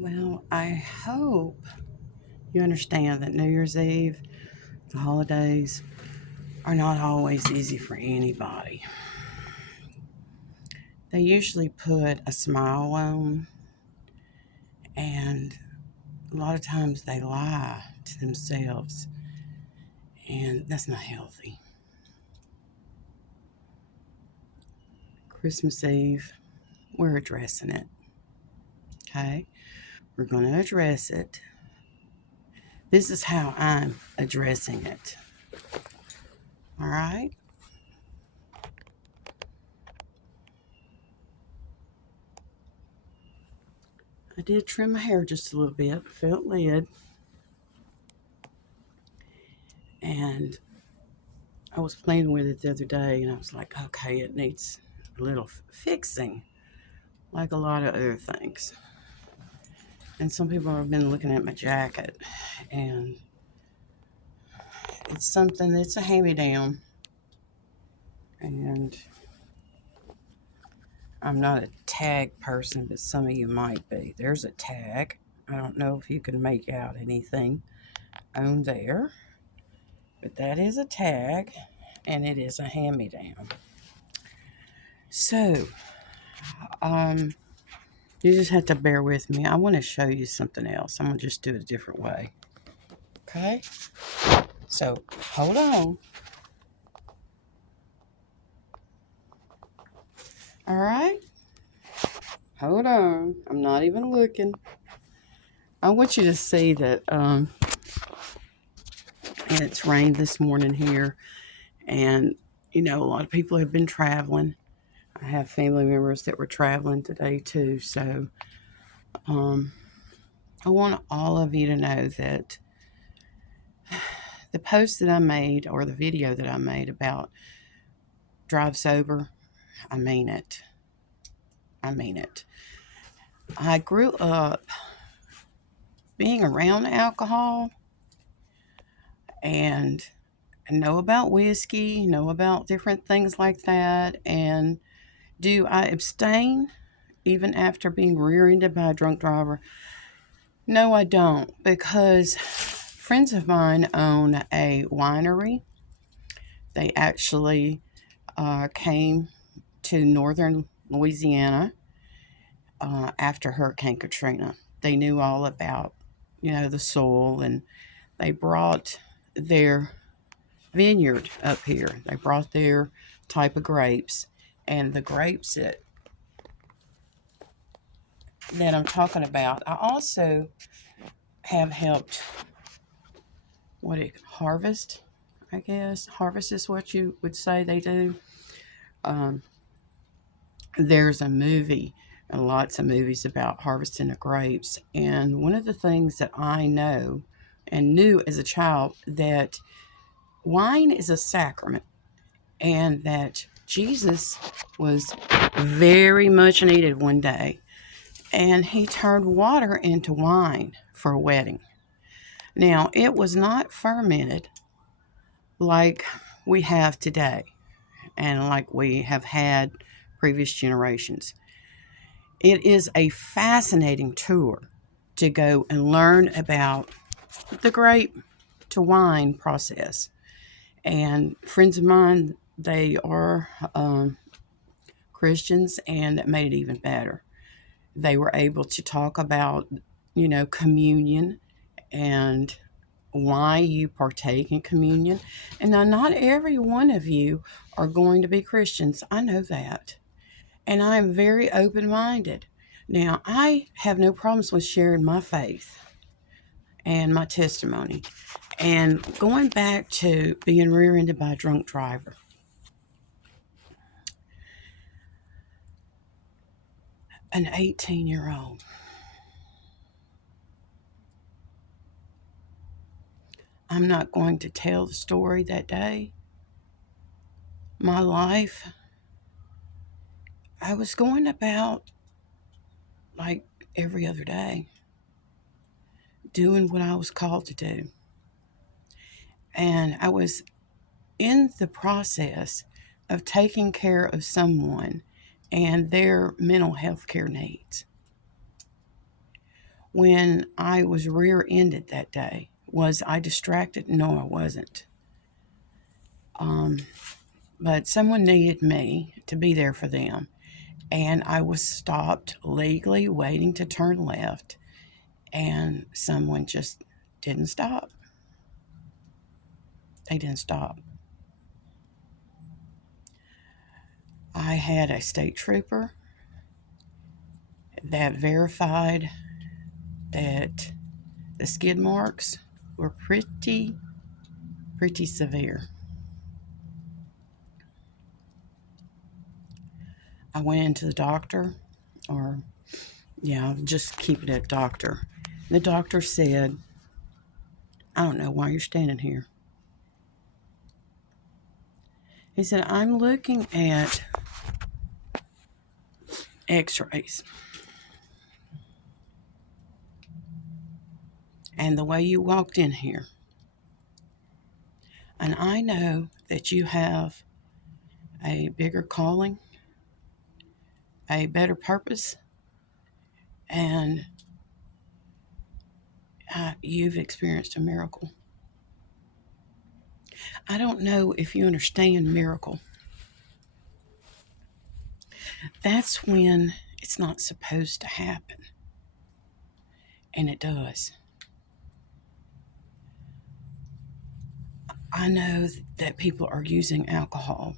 Well, I hope you understand that New Year's Eve, the holidays, are not always easy for anybody. They usually put a smile on, and a lot of times they lie to themselves, and that's not healthy. Christmas Eve, we're addressing it, okay? We're going to address it. This is how I'm addressing it, all right? I did trim my hair just a little bit, felt led, and I was playing with it the other day, and I was like, okay, it needs a little fixing, like a lot of other things. And some people have been looking at my jacket, and it's something that's a hand-me-down, and I'm not a tag person, but some of you might be. There's a tag. I don't know if you can make out anything on there, but that is a tag, and it is a hand-me-down. So, um, you just have to bear with me. I want to show you something else. I'm going to just do it a different way. Okay? So, hold on. All right? Hold on. I'm not even looking. I want you to see that it's rained this morning here. And, a lot of people have been traveling. I have family members that were traveling today, too. So, um, I want all of you to know that the post that I made or the video that I made about drive sober, I mean it. I mean it. I grew up being around alcohol and know about whiskey, know about different things like that. And do I abstain even after being rear-ended by a drunk driver? No, I don't, because friends of mine own a winery. They actually came to northern Louisiana after Hurricane Katrina. They knew all about, the soil, and they brought their vineyard up here. They brought their type of grapes, and the grapes that I'm talking about, I also have helped harvest. I guess harvest is what you would say they do. Um, there's a movie, and lots of movies about harvesting the grapes, and one of the things that I know and knew as a child that wine is a sacrament and that Jesus was very much needed one day, and he turned water into wine for a wedding. Now, it was not fermented like we have today and like we have had previous generations. It is a fascinating tour to go and learn about the grape to wine process. And friends of mine, they are Christians, and that made it even better. They were able to talk about, communion and why you partake in communion. And now, not every one of you are going to be Christians. I know that. And I am very open minded. Now, I have no problems with sharing my faith and my testimony. And going back to being rear ended by a drunk driver, an 18-year-old. I'm not going to tell the story that day. My life, I was going about like every other day, doing what I was called to do. And I was in the process of taking care of someone and their mental health care needs. when I was rear-ended that day. Was I distracted? No, I wasn't. Um, but someone needed me to be there for them. And I was stopped legally waiting to turn left, and someone just didn't stop. They didn't stop. I had a state trooper that verified that the skid marks were pretty severe. I went into the doctor, or yeah, just keep it at doctor. The doctor said, I don't know why you're standing here. He said, I'm looking at x-rays. And the way you walked in here, and I know that you have a bigger calling, a better purpose, and you've experienced a miracle. I don't know if you understand miracle. That's when it's not supposed to happen, and it does. I know that people are using alcohol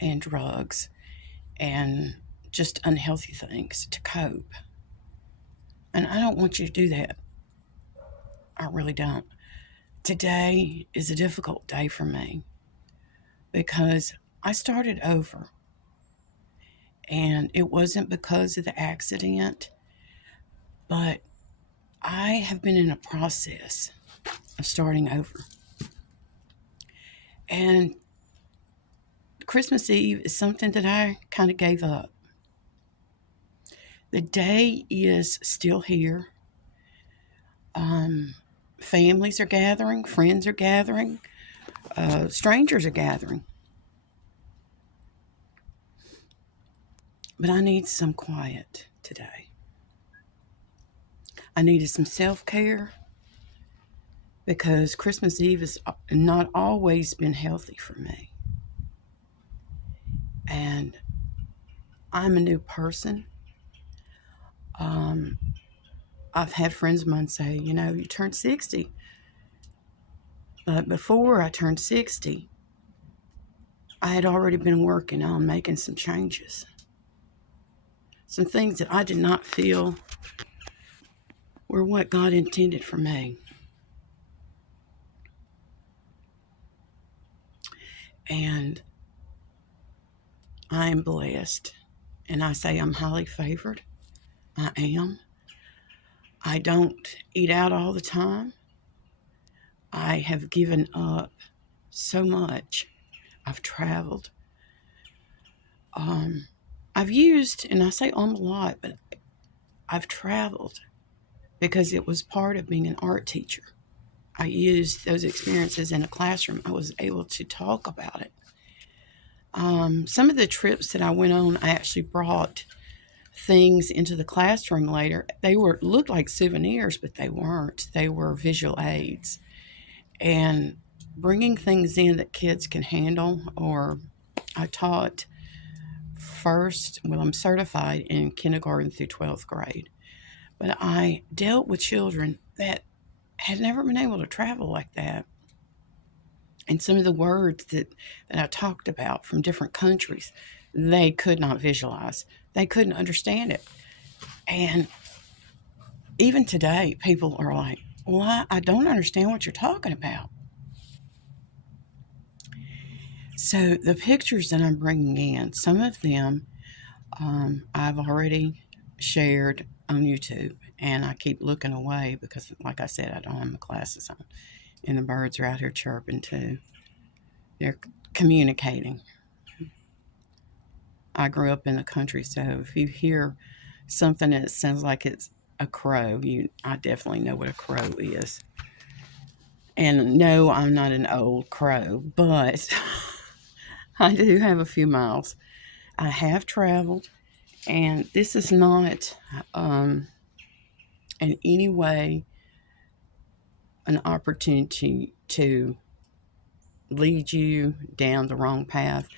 and drugs and just unhealthy things to cope. And I don't want you to do that. I really don't. Today is a difficult day for me because I started over, and it wasn't because of the accident, but I have been in a process of starting over. And Christmas Eve is something that I kind of gave up. The day is still here. Families are gathering, friends are gathering, strangers are gathering. But I need some quiet today. I needed some self-care because Christmas Eve has not always been healthy for me. And I'm a new person. Um, I've had friends of mine say, you turned 60. But before I turned 60, I had already been working on making some changes. Some things that I did not feel were what God intended for me. And I am blessed. And I say I'm highly favored. I am. I don't eat out all the time. I have given up so much. I've traveled. I've used, and I say a lot, but I've traveled because it was part of being an art teacher. I used those experiences in a classroom. I was able to talk about it. Some of the trips that I went on, I actually brought things into the classroom later. They looked like souvenirs, but they weren't. They were visual aids. And bringing things in that kids can handle, or I taught I'm certified in kindergarten through 12th grade. But I dealt with children that had never been able to travel like that. And some of the words that I talked about from different countries, they could not visualize. They couldn't understand it. And even today, people are like, well, I don't understand what you're talking about. So the pictures that I'm bringing in, some of them I've already shared on YouTube, and I keep looking away because, like I said, I don't have my glasses on. And the birds are out here chirping too. They're communicating. I grew up in the country, so if you hear something that sounds like it's a crow, I definitely know what a crow is. And no, I'm not an old crow, but I do have a few miles. I have traveled, and this is not an in any way an opportunity to lead you down the wrong path,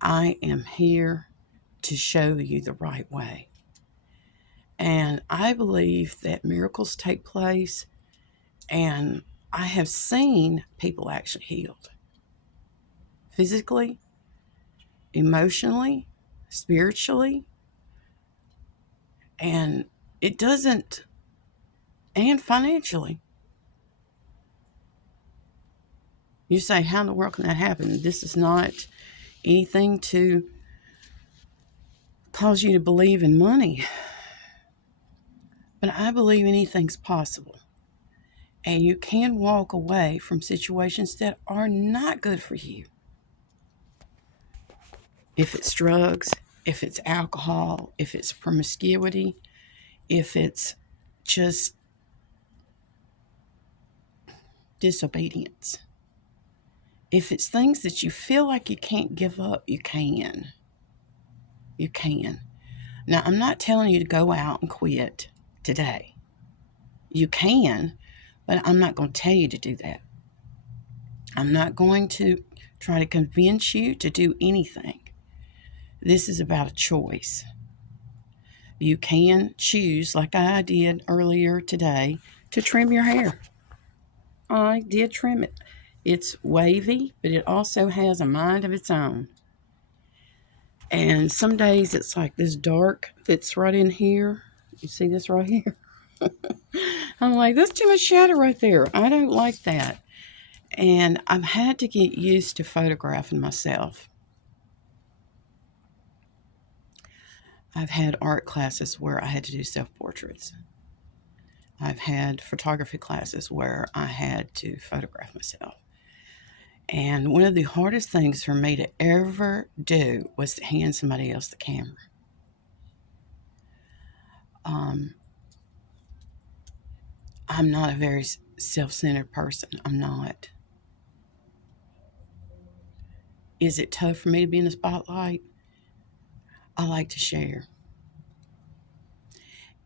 I am here to show you the right way. And I believe that miracles take place, and I have seen people actually healed physically, emotionally, spiritually, and it doesn't, and financially. You say, how in the world can that happen? This is not anything to cause you to believe in money, but I believe anything's possible. And you can walk away from situations that are not good for you. If it's drugs, if it's alcohol, if it's promiscuity, if it's just disobedience, if it's things that you feel like you can't give up, you can. You can. Now, I'm not telling you to go out and quit today. You can, but I'm not going to tell you to do that. I'm not going to try to convince you to do anything. This is about a choice. You can choose, like I did earlier today, to trim your hair. I did trim it. It's wavy, but it also has a mind of its own. And some days it's like this dark that's right in here. You see this right here? I'm like, that's too much shadow right there. I don't like that. And I've had to get used to photographing myself. I've had art classes where I had to do self-portraits. I've had photography classes where I had to photograph myself. And one of the hardest things for me to ever do was to hand somebody else the camera. Um, I'm not a very self-centered person. I'm not. Is it tough for me to be in the spotlight? I like to share.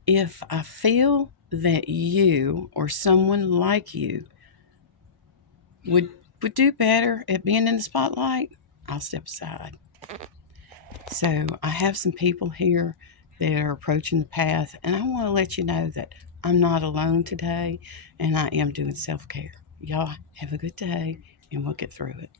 If I feel that you or someone like you would do better at being in the spotlight, I'll step aside. So I have some people here that are approaching the path, and I want to let you know that I'm not alone today, and I am doing self-care. Y'all have a good day, and we'll get through it.